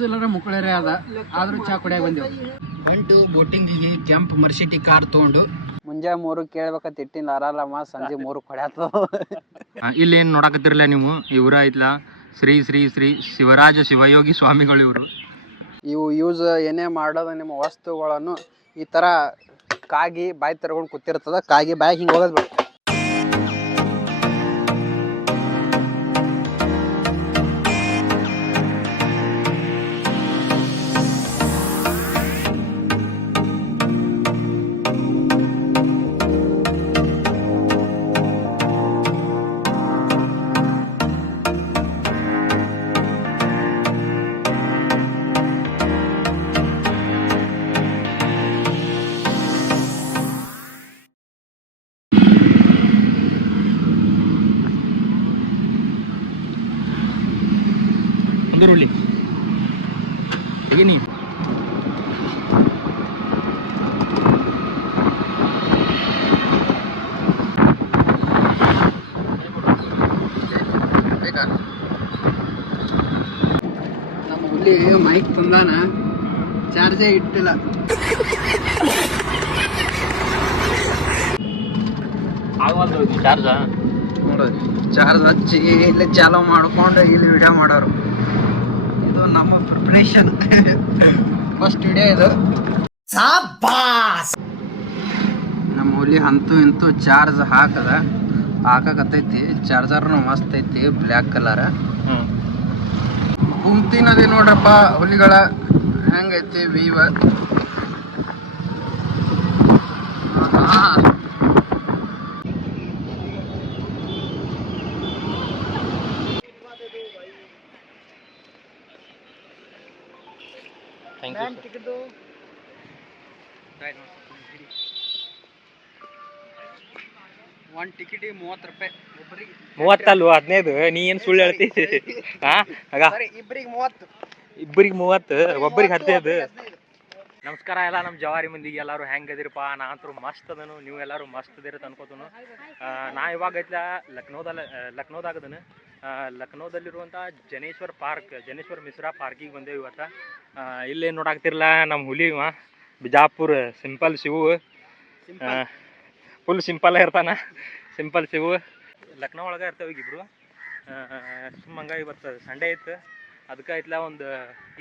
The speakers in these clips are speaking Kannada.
ಎಲ್ಲರ ಮುಕ್ಕಳರೇ ಅದ ಆದ್ರೂ ಚಾ ಕುಡಿಯಾಕ ಬಂದೇವು. ಬಂಟು ಬೋಟಿಂಗಿಗೆ ಕೆಂಪ್ ಮರ್ಸಿಟಿ ಕಾರ್ ತಗೊಂಡು ಮುಂಜಾನೆ 3 ಕೇಳ್ಬೇಕಂತ ಇಟ್ಟಿನ ಅರಾಲಮ್ಮ ಸಂಜೆ 3 ಹೊಡ್ಯಾತ. ಇಲ್ಲಿ ಏನ್ ನೋಡಕತ್ತಿರ್ಲ ನೀವು ಇವ್ರ ಐತ್ಲಾ ಶ್ರೀ ಶ್ರೀ ಶ್ರೀ ಶಿವರಾಜ ಶಿವಯೋಗಿ ಸ್ವಾಮಿಗಳು ಇವರು. ಇವು ಯೂಸ್ ಏನೇ ಮಾಡೋದು ನಿಮ್ಮ ವಸ್ತುಗಳನ್ನು ಈ ತರ ಕಾಗಿ ಬಾಯಿ ತರ್ಕೊಂಡು ಕೂತಿರ್ತದ. ಕಾಗಿ ಬಾಯಿ ಹಿಂಗೆ ಹೋಗೋದು ಬಿಡು. ಉಳ್ಳಿ ಹೇಗಿನಿ ನಮ್ಮ ಹುಲಿ ಮೈಕ್ ತಂದಾನ, ಚಾರ್ಜೇ ಇಟ್ಟಿಲ್ಲ. ಚಾರ್ಜ ನೋಡೋದು ಚಾರ್ಜ್ ಹಚ್ಚಿ ಇಲ್ಲಿ ಚಾಲೂ ಮಾಡ್ಕೊಂಡು ಇಲ್ಲಿ ವಿಡಿಯೋ ಮಾಡೋರು. ಇದು ನಮ್ಮ ಪ್ರಿಪ್ರೇಷನ್ ಫಸ್ಟ್ ವಿಡಿಯೋ ಇದು. ನಮ್ಮ ಹುಲಿ ಅಂತೂ ಇಂತೂ ಚಾರ್ಜ್ ಹಾಕಕತ್ತೈತಿ. ಚಾರ್ಜರ್ನು ಮಸ್ತ್ ಐತಿ, ಬ್ಲ್ಯಾಕ್ ಕಲರ್. ಗುಂತಿನದಿ ನೋಡ್ರಪ್ಪ ಹುಲಿಗಳ ಹೆಂಗೈತಿ ವೀವ. ಒಂದ್ ಟಿಕೆಟ್ 30 ರೂಪಾಯಿ ಒಬ್ಬರಿಗೆ. 30 ಅಲ್ವ 15? ನೀ ಏನ್ ಸುಳ್ಳು ಹೇಳ್ತಿ? ಇಬ್ಬರಿಗೆ 30, ಒಬ್ಬರಿಗೆ 15. ನಮಸ್ಕಾರ ಎಲ್ಲ ನಮ್ಮ ಜವಾರಿ ಮಂದಿಗೆ. ಎಲ್ಲರೂ ಹೆಂಗದಿರಪ್ಪ? ನಾ ಅಂತೂ ಮಸ್ತ್ ಅದನು, ನೀವು ಎಲ್ಲರೂ ಮಸ್ತ್ ಅದಿರತ್ತ ಅನ್ಕೋತನು. ನಾ ಇವಾಗ ಐತ್ಲ ಲಕ್ನೋದಾಗದನು. ಲಕ್ನೋದಲ್ಲಿರುವಂಥ ಜನೇಶ್ವರ್ ಮಿಶ್ರಾ ಪಾರ್ಕಿಗೆ ಬಂದೇವು ಇವತ್ತು. ಇಲ್ಲೇನು ನೋಡಾಕ್ತಿರಲ್ಲ ನಮ್ಮ ಹುಲಿ Bijapur simple Shivu. Full simple ಇರ್ತಾನ, ಸಿಂಪಲ್ ಶಿವು. ಲಕ್ನೋ ಒಳಗೆ ಇರ್ತೇವೆ ಈಗಿಬ್ರು. ಸುಮ್ಮಂಗ ಇವತ್ತು ಸಂಡೇ ಇತ್ತು, ಅದಕ್ಕೆ ಐತ್ಲ ಒಂದು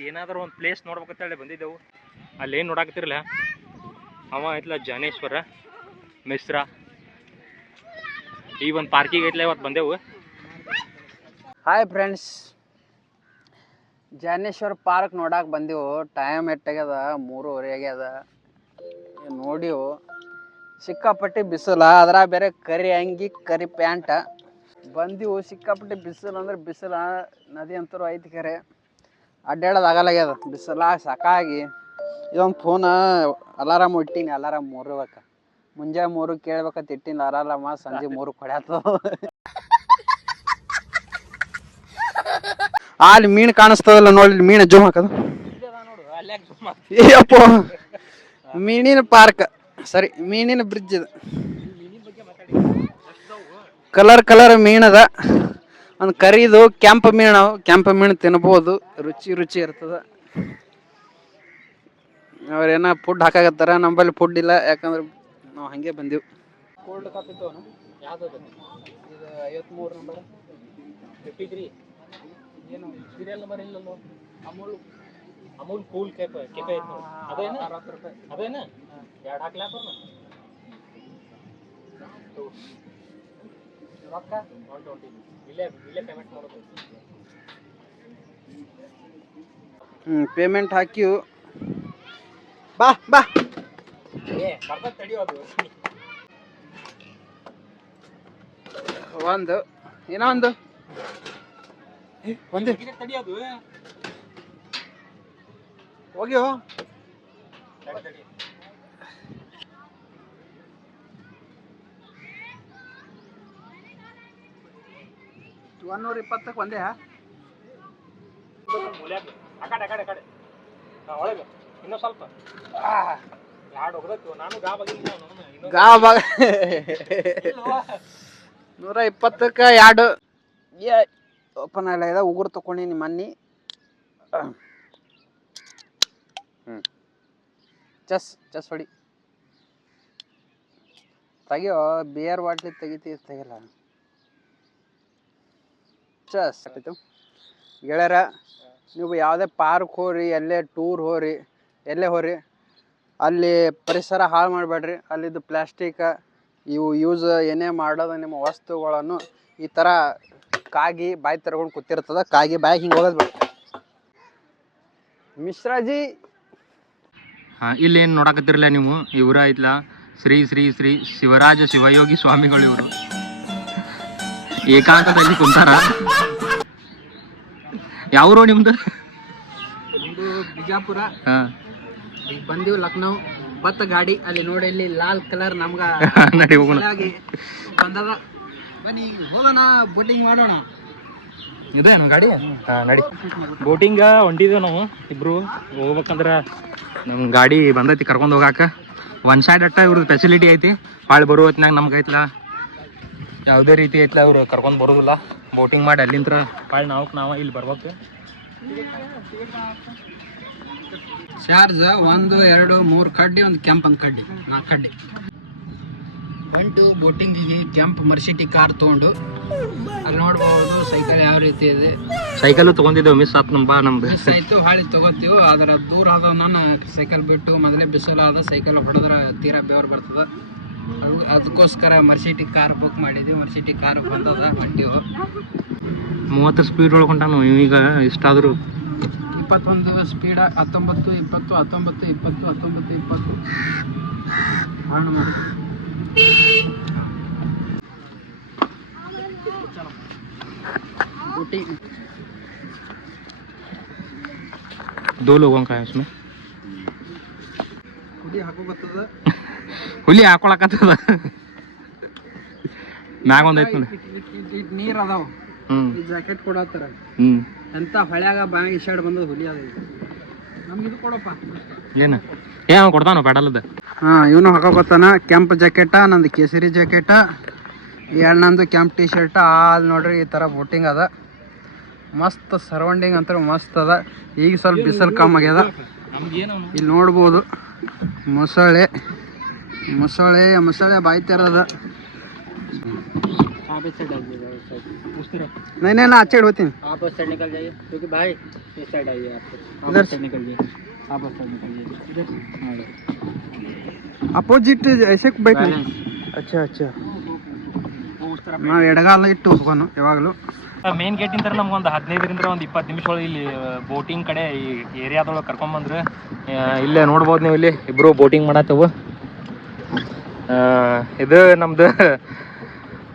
ಏನಾದರೂ ಒಂದು ಪ್ಲೇಸ್ ನೋಡ್ಬೇಕಂತೇಳಿ ಬಂದಿದ್ದೆವು. ಅಲ್ಲೇನು ನೋಡಾಕತ್ತಿರಲ್ಲ ಅವ ಐತ್ಲ ಜನೇಶ್ವರ ಮಿಶ್ರಾ. ಈ ಒಂದು ಪಾರ್ಕಿಗೆ ಐತ್ಲ ಇವತ್ತು ಬಂದೆವು. ಹಾಯ್ ಫ್ರೆಂಡ್ಸ್, ಜಾನೇಶ್ವರ್ ಪಾರ್ಕ್ ನೋಡಕ್ಕೆ ಬಂದೆವು. ಟೈಮ್ ಎಟ್ಟಾಗ್ಯದ 3:30 ಆಗ್ಯದ. ನೋಡಿವು ಸಿಕ್ಕಾಪಟ್ಟಿ ಬಿಸಿಲ, ಅದ್ರ ಬೇರೆ ಕರಿ ಅಂಗಿ ಕರಿ ಪ್ಯಾಂಟ. ಬಂದೆವು ಸಿಕ್ಕಾಪಟ್ಟಿ ಬಿಸಿಲು ಅಂದ್ರೆ ಬಿಸಿಲ. ನದಿ ಅಂತರೂ ಐತಿ ಕರೆ, ಅಡ್ಡಾಡೋದು ಆಗಲಾಗ್ಯದ ಬಿಸಿಲ ಸಾಕಾಗಿ. ಇದೊಂದು ಫೋನ್ ಅಲಾರಾಮ್ ಇಟ್ಟೀನಿ. ಅಲಾರಾಮ್ 3 ಮುಂಜಾನೆ 3 ಕೇಳ್ಬೇಕಂತ ಇಟ್ಟಿನಿ ಅಲಾರಾಮ ಸಂಜೆ 3 ಹೊಡ್ಯಾತ. ಅಲ್ಲಿ ಮೀನು ಕಾಣಿಸ್ತದಲ್ಲ ನೋಡಿ, ಮೀನು ಜೂಮ್ ಹಾಕದು. ಅಯ್ಯಪ್ಪ, ಮೀನಿನ ಪಾರ್ಕ್ ಸರಿ, ಮೀನಿನ ಬ್ರಿಡ್ಜ್ ಇದು. ಕಲರ್ ಮೀನದ. ಒಂದು ಕರಿದು ಕೆಂಪು ಮೀನು. ಕೆಂಪು ಮೀನು ತಿನ್ಬೋದು, ರುಚಿ ಇರ್ತದ. ಅವ್ರೇನ ಫುಡ್ ಹಾಕಾಕತ್ತಾರ, ನಮ್ಮಲ್ಲಿ ಫುಡ್ ಇಲ್ಲ. ಯಾಕಂದ್ರೆ ನಾವು ಹಂಗೆ ಬಂದೆವು. ಕೋಲ್ಡ್ ಕಾಫಿ ತಗೋಣ. ಯಾವ್ದು ಇದು? 53 ನಂಬರ್ 53. ಏನು ಸೀರಿಯಲ್ ನಂಬರ್ ಇಲ್ಲಲ್ಲೋ? ಅಮೂಲ್ ಕೂಲ್ ಕೆಫೆ ಐತೆ ನೋಡಿ. ಅದೇನ 60 ರೂಪಾಯಿ? ಅದೇನ 2 ಹಾಕ್ಲಾಕ ರೊಕ್ಕ 120. ಇಲ್ಲೇ ಪೇಮೆಂಟ್ ಮಾಡೋದು. ಪೇಮೆಂಟ್ ಹಾಕಿವು. ಬಾ ಬರ್ತದೆ ತಡಿಯೋದು. ಒಂದು ಇನ್ನೊಂದು ಒಂದೇ ತಡಿಯೋದು. ಹೋಗ್ಯೋ 120ಕ್ಕೆ ಒಂದೇ. ಅಕಡೆ ಒಳಗೆ ಇನ್ನೂ ಸ್ವಲ್ಪ ಎರಡು ಹೋಗ್ದತ್ತು. ನಾನು ಗಾಬ 120ಕ್ಕೆ 2 ಓಪನ್ ಅಲ್ಲ ಇದೆ. ಉಗುರು ತಗೊಂಡಿನಿ ಮನ್ನಿ. ಚಸ್ ಹೊಡಿ ತೆಗಿಯೋ, ಬಿಯರ್ ಬಾಟ್ಲಿ ತೆಗಿಲ್ಲ. ಚಸ್ ಆಯ್ತು ಗೆಳೆಯರ. ನೀವು ಯಾವುದೇ ಪಾರ್ಕ್ ಹೋರಿ, ಎಲ್ಲೇ ಟೂರ್ ಹೋರಿ, ಎಲ್ಲೇ ಹೋರಿ, ಅಲ್ಲಿ ಪರಿಸರ ಹಾಳು ಮಾಡಬೇಡ್ರಿ. ಅಲ್ಲಿದ್ದು ಪ್ಲಾಸ್ಟಿಕ್ ಇವು ಯೂಸ್ ಏನೇ ಮಾಡೋದು ನಿಮ್ಮ ವಸ್ತುಗಳನ್ನು ಈ ಥರ ಕಾಗಿ ಬಾಯಿ ತರ್ಕೊಂಡು ಕೂತಿರ್ತದ. ಕಾಗಿ ಬಾಯಿ ಹಿಂಗೆ ಹೋಗೋದು ಬೇಡ. ಮಿಶ್ರಾಜಿ ಇಲ್ಲೇನು ನೋಡಕತ್ತಿರಲ್ಲ ನೀವು, ಇವರ ಐತ್ಲ ಶ್ರೀ ಶ್ರೀ ಶ್ರೀ ಶಿವರಾಜ ಶಿವಯೋಗಿ ಸ್ವಾಮಿಗಳು. ಇವರು ಏಕಾಂತದಲ್ಲಿ ಕುಂತಾರ. ಯಾವ್ರು ನಿಮ್ದು? ನಮ್ದು ಬಿಜಾಪುರ. ಈಗ ಬಂದೀವಿ ಲಕ್ನೋ. ಬತ್ತ ಗಾಡಿ ಅಲ್ಲಿ ನೋಡಿ, ಇಲ್ಲಿ ಲಾಲ್ ಕಲರ್ ನಮ್ಗ ನಡಿ ಹೋಗೋಣ. ಬಂದದ. ಬನ್ನಿ ಹೋಗೋಣ, ಬೋಟಿಂಗ್ ಮಾಡೋಣ. ಇದೇನು ಗಾಡಿ? ನಡಿ ಬೋಟಿಂಗ ಹೊಂಟಿದ್ದೇವೆ ನಾವು ಇಬ್ರು. ಹೋಗ್ಬೇಕಂದ್ರೆ ನಮ್ಮ ಗಾಡಿ ಬಂದೈತಿ ಕರ್ಕೊಂಡು ಹೋಗಾಕ. ಒನ್ ಸೈಡ್ ಅಟ್ಟ ಇವ್ರದ್ದು ಫೆಸಿಲಿಟಿ ಐತಿ. ಭಾಳ ಬರೋ ಹೊತ್ನಾಗ ನಮ್ಗೆ ಐತ್ಲ ಯಾವುದೇ ರೀತಿ ಐತ್ಲ ಅವ್ರು ಕರ್ಕೊಂಡು ಬರೋದಿಲ್ಲ. ಬೋಟಿಂಗ್ ಮಾಡಿ ಅಲ್ಲಿಂದ ಭಾಳ ನಾವು ಇಲ್ಲಿ ಬರ್ಬೇಕು. ಚಾರ್ಜ್ 1 2 3 ಕಡ್ಡಿ, ಒಂದು ಕೆಂಪ್ ಒಂದು ಕಡ್ಡಿ, 4 ಕಡ್ಡಿ. ಬಂಟು ಬೋಟಿಂಗಿಗೆ ಕೆಂಪ್ ಮರ್ಸಿಟಿ ಕಾರ್ ತೊಗೊಂಡು ಅಲ್ಲಿ ನೋಡ್ಬೋದು ಸೈಕಲ್ ಯಾವ ರೀತಿ ಇದೆ. ಸೈಕಲ್ ತೊಗೊಂಡಿದ್ದೇವೆ, ಮಿಸ್ ಆತ್ ನಮ್ದು ಮಿಸ್ ಆಯ್ತು. ಹಾಳಿ ತೊಗೋತೀವಿ. ಅದರ ದೂರ ಆದ ನಾನು ಸೈಕಲ್ ಬಿಟ್ಟು ಮೊದಲೇ ಬಿಸಿಲು ಆದ ಸೈಕಲ್ ಹೊಡೆದ್ರೆ ತೀರಾ ಬೆವರು ಬರ್ತದೆ. ಅದಕ್ಕೋಸ್ಕರ ಮರ್ಸಿಟಿ ಕಾರ್ ಬುಕ್ ಮಾಡಿದ್ವಿ. ಮರ್ಸಿಟಿ ಕಾರ್ ಬಂದದ, ಹೊಂಟಿವು. 30 ಸ್ಪೀಡ್ ಒಳಗೆ ಹೊಂಟಾನು ಈಗ. ಇಷ್ಟಾದರೂ 21 ಸ್ಪೀಡ. 19 20 19 20 19 20 ಹಾಳು ಮಾಡಿ. दो लोगों का है उसमें. ಹುಲಿ ಹಾಕೊಳಕತ್ತದ ಮ್ಯಾಗ ಒಂದೈತಿ ನೀರ್ ಅದಾವ. ಜಾಕೆಟ್ ಕೊಡತ್ತಾರ. ಎಂತ ಹೊಳ್ಯಾಗ ಬಾಯಿ ಶರ್ಟ್ ಬಂದದ ಹುಲಿ ಅದ. ನಮ್ಗೆ ಇದು ಕೊಡಪ್ಪ. ಏನು ಕೊಡ್ತಾನ ಪೆಡಲ್ದ? ಇವನು ಹಾಕೋತಾನ ಕೆಂಪು ಜಾಕೆಟ, ನಂದು ಕೇಸರಿ ಜಾಕೆಟ, ನಂದು ಕೆಂಪು ಟಿ ಶರ್ಟ್. ಅಲ್ಲಿ ನೋಡ್ರಿ ಈ ಥರ ಬೋಟಿಂಗ್ ಅದ. ಮಸ್ತ್ ಸರೌಂಡಿಂಗ್ ಅಂತ ಮಸ್ತ್ ಅದ. ಈಗ ಸ್ವಲ್ಪ ಬಿಸಿಲು ಕಮ್ಮಿ ಆಗ್ಯದ. ಇಲ್ಲಿ ನೋಡ್ಬೋದು ಮೊಸಳೆ ಮೊಸಳೆ ಮೊಸಳೆ ಬಾಯಿ ತೆರದ. नहीं ना अच्छे होती आप उस साइड निकल जाइए क्योंकि भाई इस साइड आइए आप इधर से निकल जाइए आप उस साइड निकल जाइए इधर अपोजिट ऐसे बैठना. अच्छा अच्छा ನಾವು ಎಡಗಾಲ ಇಟ್ಟು ಹೋಗೋಣ ಯಾವಾಗಲೂ. ಮೇನ್ ಗೇಟಿಂದ ನಮ್ಗೆ ಒಂದು 15ರಿಂದ ಒಂದು 20 ನಿಮಿಷ ಒಳಗೆ ಇಲ್ಲಿ ಬೋಟಿಂಗ್ ಕಡೆ ಈ ಏರಿಯಾದೊಳಗೆ ಕರ್ಕೊಂಬಂದ್ರೆ ಇಲ್ಲೇ ನೋಡ್ಬೋದು ನೀವು. ಇಲ್ಲಿ ಇಬ್ಬರು ಬೋಟಿಂಗ್ ಮಾಡತ್ತವು. ಇದು ನಮ್ದು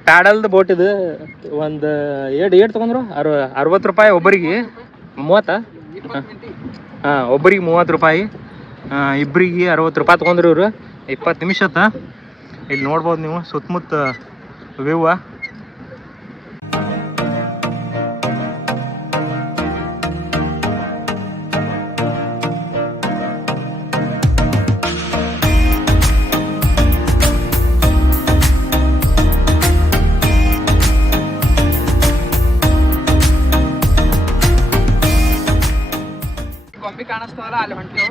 ಪ್ಯಾಡಲ್ದು ಬೋಟ್. ಇದು ಒಂದು ಏಟ್ ತೊಗೊಂಡ್ರು 60 ರೂಪಾಯಿ ಒಬ್ಬರಿಗೆ. 30 ಒಬ್ಬರಿಗೆ 30 ರೂಪಾಯಿ, ಇಬ್ಬರಿಗೆ 60 ರೂಪಾಯಿ ತೊಗೊಂಡ್ರು ಇವರು. 20 ನಿಮಿಷ ಆತ. ಇಲ್ಲಿ ನೋಡ್ಬೋದು ನೀವು ಸುತ್ತಮುತ್ತ ವ್ಯೂವ. ಗೊಂಬಿ ಕಾಣಿಸ್ತದಲ್ಲ ಅಲ್ಲಿ ಹೊಂಟಿವು.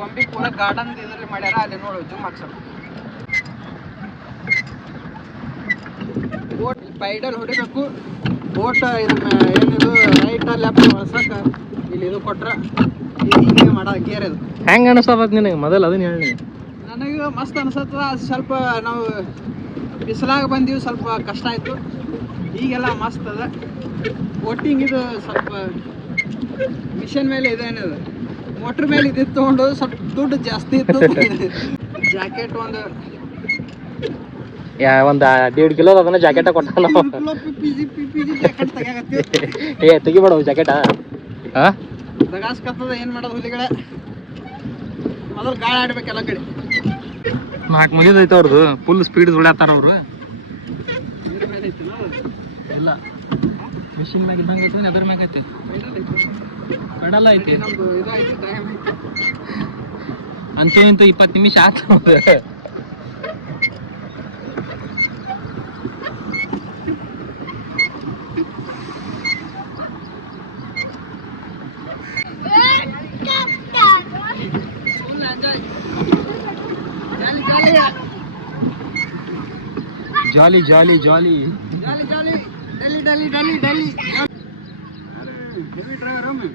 ಗೊಂಬಿ ಪೂರ ಗಾರ್ಡನ್ ಇದ್ರಲ್ಲಿ ಮಾಡ್ಯಾರ. ಅಲ್ಲಿ ನೋಡು ಜೂಮ್ ಹಾಕ್ಸೋಣ. ಬೋಟ್ ಪೈಡಲ್ ಹೊಡಿಬೇಕು. ಬೋಟ್ ಏನಿದು ರೈಟ್ ಲೆಫ್ಟ್ ಹೊಳ್ಸಕ ಇಲ್ಲಿ ಇದು ಕೊಟ್ರ ಹಿಂಗೆ ಮಾಡೋ ಗೇರ್ ಇದು. ಹೆಂಗೆ ಅನಿಸ್ತದ ನಿನಗೆ ಮೊದಲು ಅದನ್ನ ಹೇಳಿ? ನನಗೆ ಮಸ್ತ್ ಅನ್ಸತ್ತದ. ಸ್ವಲ್ಪ ನಾವು ಬಿಸಿಲಾಗ ಬಂದೀವಿ, ಸ್ವಲ್ಪ ಕಷ್ಟ ಆಯಿತು. ಈಗೆಲ್ಲ ಮಸ್ತ್ ಅದ ಬೋಟಿಂಗ್. ಇದು ಸ್ವಲ್ಪ ಮಿಷನ್ ಮೇಲೆ ಇದೇನದ, ಮೋಟ್ರ್ ಮೇಲೆ ಇದು ತೊಗೊಂಡು ಸ್ವಲ್ಪ ದುಡ್ಡು ಜಾಸ್ತಿ ಇತ್ತು. ಜಾಕೆಟ್ ಒಂದು 1.5 ಕಿಲೋ ಅದನ್ನ ಜಾಕೆಟ ಕೊಟ್ಟ. ಜಾಕೆಟ್ ತೆಗಿಯಾಕತ್ತೀವಿ. ತೆಗಿಬೇಡ ಜಾಕೆಟ. ದಗಾಸ್ಕತ್ತದ. ಏನು ಮಾಡೋದು ಹುಲಿಗಳೇ, ಮೊದಲು ಗಾಳಿ ಆಡ್ಬೇಕೆಲ್ಲ ಕಡೆ. 4 ಮಂದಿ ಐತೆ ಅವ್ರದ್ದು. ಫುಲ್ ಸ್ಪೀಡ್ ಹೊಡ್ಯಾತಾರ ಅವರು. ಇಲ್ಲ ಮಿಷಿನ್ ಮ್ಯಾಗ ಇದ್ದಂಗೆ ಐತೆ, ಅದ್ರ ಮ್ಯಾಗ ಐತಿ, ಕಡಲ ಐತಿ. ಅಂತೂ ಇಂತೂ 20 ನಿಮಿಷ ಆಯ್ತು. ಜಾಲಿ ಜಾಲಿ ಜಾಲಿ ಜಾಲಿ ಜಾಲಿ ಡೆಲ್ಲಿ ಡೆಲ್ಲಿ ಡೆಲ್ಲಿ ಡೆಲ್ಲಿ ಹೆವಿ ಡ್ರೈವರ್ ಒಮ್ಮೆ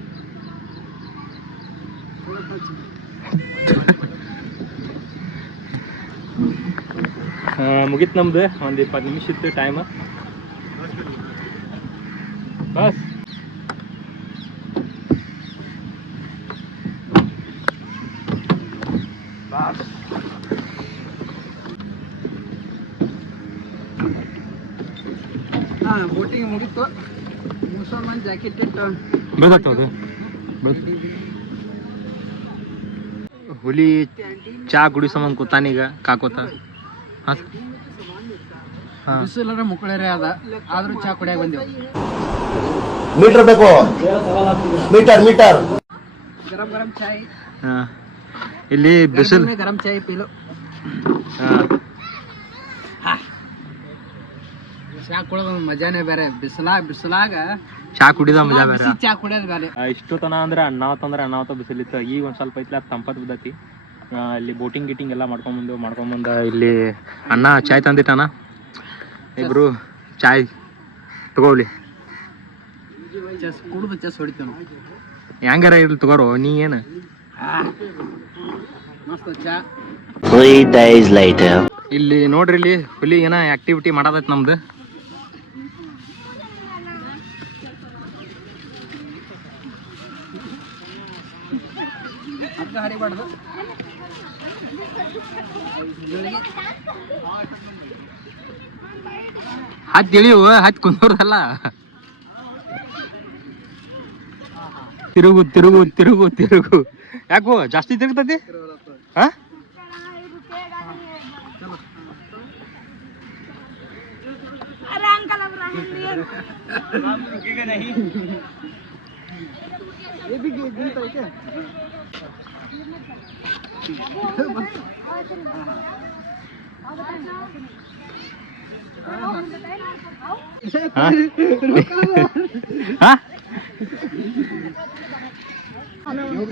ಮುಗೀತು ನಮ್ದು ಒಂದು 20 ನಿಮಿಷ ಇತ್ತು ಟೈಮ್ ಬಸ್ ಹಾಂ ಬೋಟಿಂಗ್ ಮುಗೀತು ಮುಸಲ್ಮಾನ್ ಜಾಕೆಟ್ ಇಟ್ಟು ಬೆಳ್ದಾಗ್ತದೆ ಹುಲಿ ಚಾ ಕುಡಿಸಮಂದ್ ಕೂತಾನೀಗ ಕಾಕೋತ ಬಿಸಿಲರ ಮುಕ್ಕಳರೆ ಅದ ಆದ್ರೂ ಚಾ ಕುಡಿಯಾಕ ಬಂದೇವು मीटर देखो मीटर मीटर ಗರಂ ಗರಂ ಚಾಯ್ ಇಲ್ಲಿ ಬಿಸಿಲು ಗರಂ ಚಾಯ್ ಪೀಲು ಚಾ ಕುಡಿದ ಮಜಾನೇ ಬೇರೆ ಬಿಸಿಲಾಗ ಚಾ ಕುಡಿದ ಮಜಾ ಬೇರೆ ಬಿಸಿ ಚಾ ಕುಡಿಯೋದು ಬೇರೆ ಇಷ್ಟೊತ್ತನ ಅಂದ್ರೆ ಅಣ್ಣಾವತ್ತ ಬಿಸಿಲಿತ್ತು ಈಗ ಒಂದ್ ಸ್ವಲ್ಪ ಐತ್ಲ ತಂಪತ್ ಬಿದ್ದತಿ ಇಲ್ಲಿ ಬೋಟಿಂಗ್ ಗಿಟಿಂಗ್ ಎಲ್ಲ ಮಾಡ್ಕೊಂಬಂದ ಇಲ್ಲಿ ಅಣ್ಣ ಚಾಯ್ ತಂದಿಟ್ಟಾನ ಇಬ್ರು ಚಾಯ್ ತಗೋಲಿ ಚೆಸ್ ಕುಡಿದು ಚೆಸ್ ಹೊಡಿತೇವೆ ನಾವು ಹೆಂಗಾರ ಇರ್ಲಿ ತಗೋರೋ ನೀ ಏನು ಮಸ್ತ್ ಚಾ 3 days later ಇಲ್ಲಿ ನೋಡ್ರಿ ಇಲ್ಲಿ ಹುಲಿ ಏನ ಆಕ್ಟಿವಿಟಿ ಮಾಡತೈತಿ ನಮ್ದು ಹಗ್ಗ ಹರಿಬಾರ್ದು ಹತ್ತಿ ಇಳಿಯುವ ಹತ್ತಿ ಕುಂದೋರ್ದಲ್ಲ ತಿರುಗು ತಿರುಗು ತಿರುಗು ತಿರುಗು ಯಾಕೋ ಜಾಸ್ತಿ ತಿರುಗ್ತತಿ ಹಾ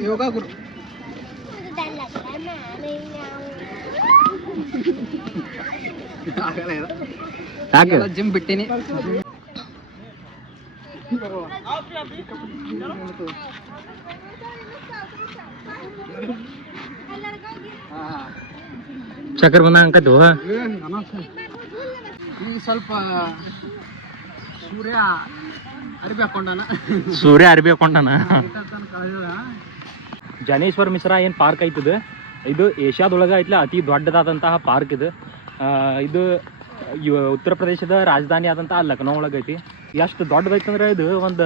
ಯೋಗ ಗುರು ಯಾಕೆ ಜಿಮ್ ಬಿಟ್ಟಿನಿ ಚಕ್ರ ಬಂದ ಅಂಕತ್ತು ಈಗ ಸ್ವಲ್ಪ ಸೂರ್ಯ ಅರಿಬಿ ಹಾಕೊಂಡಾನ ಸೂರ್ಯ ಅರ್ಬಿ ಹಾಕೊಂಡಾನ ಜನೇಶ್ವರ್ ಮಿಶ್ರಾ ಏನು ಪಾರ್ಕ್ ಐತದ ಇದು ಏಷ್ಯಾದೊಳಗೆ ಐತ್ಲ ಅತಿ ದೊಡ್ಡದಾದಂತಹ ಪಾರ್ಕ್ ಇದು ಇದು ಉತ್ತರ ಪ್ರದೇಶದ ರಾಜಧಾನಿ ಆದಂತಹ ಲಕ್ನೋ ಒಳಗೆ ಐತಿ ಎಷ್ಟು ದೊಡ್ಡದೈತಂದ್ರೆ ಇದು ಒಂದು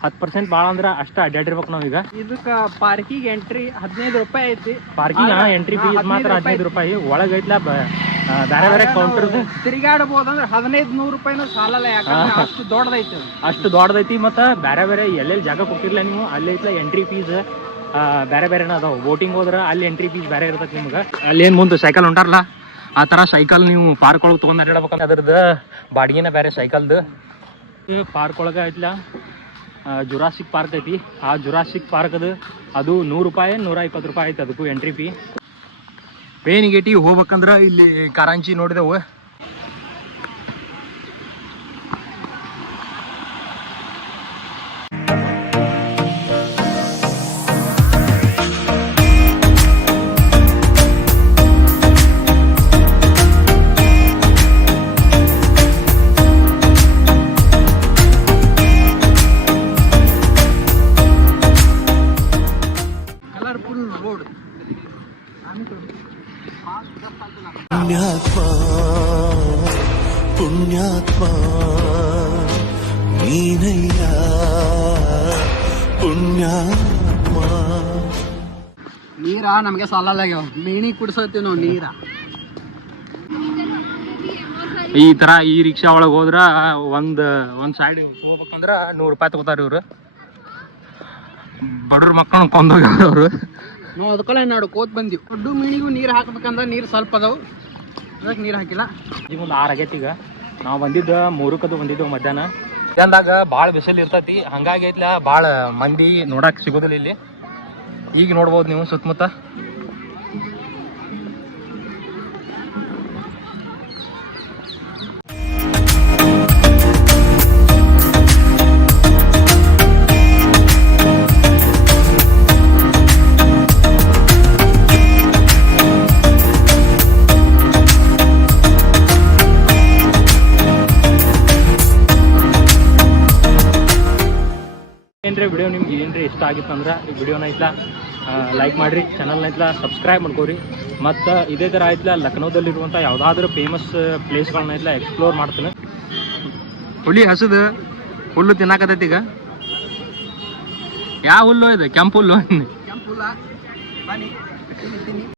10% ಭಾಳ ಅಂದ್ರೆ ಅಷ್ಟ ಅಡ್ಡಾಡಿರ್ಬೇಕು ನಾವೀಗ ಇದಕ್ಕ ಪಾರ್ಕಿಗೆ ಎಂಟ್ರಿ 15 ರೂಪಾಯಿ ಐತಿ ಪಾರ್ಕಿಂಗ್ ಎಂಟ್ರಿ ಫೀಸ್ ಮಾತ್ರ 15 ರೂಪಾಯಿ ಒಳಗೈತ್ಲ ಬೇರೆ ಬೇರೆ ಕೌಂಟರ್ ತಿರುಗಾಡಬಹುದು ಅಂದ್ರೆ 1500 ರೂಪಾಯಿನೂ ಸಾಲಲ್ಲ ಯಾಕಂದ್ರೆ ಅಷ್ಟು ದೊಡ್ಡದೈತಿ ಅಷ್ಟು ದೊಡ್ಡದೈತಿ ಮತ್ತು ಬೇರೆ ಬೇರೆ ಎಲ್ಲೆಲ್ಲಿ ಜಾಗ ಕೊಟ್ಟಿರ್ಲ ನೀವು ಅಲ್ಲಿ ಐತ್ಲ ಎಂಟ್ರಿ ಫೀಸ್ ಬೇರೆ ಬೇರೆನ ಅದಾವ ಬೋಟಿಂಗ್ ಹೋದ್ರೆ ಅಲ್ಲಿ ಎಂಟ್ರಿ ಫೀಸ್ ಬೇರೆ ಇರ್ತೈತಿ ನಿಮ್ಗೆ ಅಲ್ಲಿ ಏನು ಮುಂದೆ ಸೈಕಲ್ ಹೊಂಟಾರಲ್ಲ ಆ ಥರ ಸೈಕಲ್ ನೀವು ಪಾರ್ಕ್ ಒಳಗೆ ತೊಗೊಂಡು ಅಡ್ಡಾಡ್ಬೇಕಂದ್ರೆ ಅದ್ರದ್ದು ಬಾಡಿಗೆನ ಬೇರೆ ಸೈಕಲ್ದು ಪಾರ್ಕ್ ಒಳಗೆ ಐತ್ಲ ಜುರಾಸಿಕ್ ಪಾರ್ಕ್ ಐತಿ ಆ ಜುರಾಸಿಕ್ ಪಾರ್ಕ್ ಅದು 100 ರೂಪಾಯಿ 120 ರೂಪಾಯಿ ಐತಿ ಅದಕ್ಕೂ ಎಂಟ್ರಿ ಫೀ ಪೇನಿಗೇಟಿ ಹೋಗ್ಬೇಕಂದ್ರೆ ಇಲ್ಲಿ ಕಾರಂಚಿ ನೋಡಿದೆವು ಕಲರ್ಫುಲ್ ರೋಡ್ पुण्यात्मा पुण्यात्मा नीनैया पुण्यात्मा ನೀರ ನಮಗೆ ಸಾಲಾಗ್ಯಾವ ಮೇಣಿ ಕುಡಿಸತ್ತೀವಿ ನಾವು ನೀರ ಈ ಥರ ಈ ರಿಕ್ಷಾ ಒಳಗೆ ಹೋದ್ರೆ ಒಂದು ಸೈಡ್ ಹೋಗ್ಬೇಕಂದ್ರೆ 100 ರೂಪಾಯಿ ತಗೋತಾರೆ ಇವರು ಬಡ್ರ ಮಕ್ಕಳನ್ನ ಕೊಂದೋಗ್ಯಾರ ಅವರು ನಾವು ಅದಕ್ಕೆಲ್ಲ ನಾಡು ಕೋತ್ ಬಂದಿವಿ ದೊಡ್ಡ ಮೀನಿಗೂ ನೀರು ಹಾಕ್ಬೇಕಂದ್ರೆ ನೀರು ಸ್ವಲ್ಪ ಅದಾವು ಅದಕ್ಕೆ ನೀರು ಹಾಕಿಲ್ಲ ಈಗ ಒಂದು 6 ಆಗೈತಿ ಈಗ ನಾವು ಬಂದಿದ್ದು 3 ಬಂದಿದ್ದೆವು ಮಧ್ಯಾಹ್ನ ಮಧ್ಯಾಹ್ನದಾಗ ಭಾಳ ಬಿಸಿಲು ಇರ್ತೈತಿ ಹಂಗಾಗಿ ಐತ್ಲ ಭಾಳ ಮಂದಿ ನೋಡಕ್ಕೆ ಸಿಗೋದಿಲ್ಲ ಇಲ್ಲಿ ಈಗ ನೋಡ್ಬೋದು ನೀವು ಸುತ್ತಮುತ್ತ ಏನ್ರಿ ವಿಡಿಯೋ ನಿಮ್ಗೆ ಏನ್ರಿ ಇಷ್ಟ ಆಗಿತ್ತು ಅಂದ್ರೆ ಈ ವಿಡಿಯೋನ ಐತ್ಲ ಲೈಕ್ ಮಾಡಿರಿ, ಚಾನಲ್ನ ಐತ್ಲ ಸಬ್ಸ್ಕ್ರೈಬ್ ಮಾಡ್ಕೋರಿ. ಮತ್ತು ಇದೇ ಥರ ಐತ್ಲ ಲಕ್ನೋದಲ್ಲಿರುವಂಥ ಯಾವುದಾದ್ರೂ ಫೇಮಸ್ ಪ್ಲೇಸ್ಗಳನ್ನ ಐತ್ಲ ಎಕ್ಸ್ಪ್ಲೋರ್ ಮಾಡ್ತೀನಿ. ಹುಲಿ ಹಸದು ಹುಲ್ಲು ತಿನ್ನಾಕತೈತಿ ಈಗ. ಯಾವ ಹುಲ್ಲು ಇದು? ಕೆಂಪು ಹುಲ್ಲು.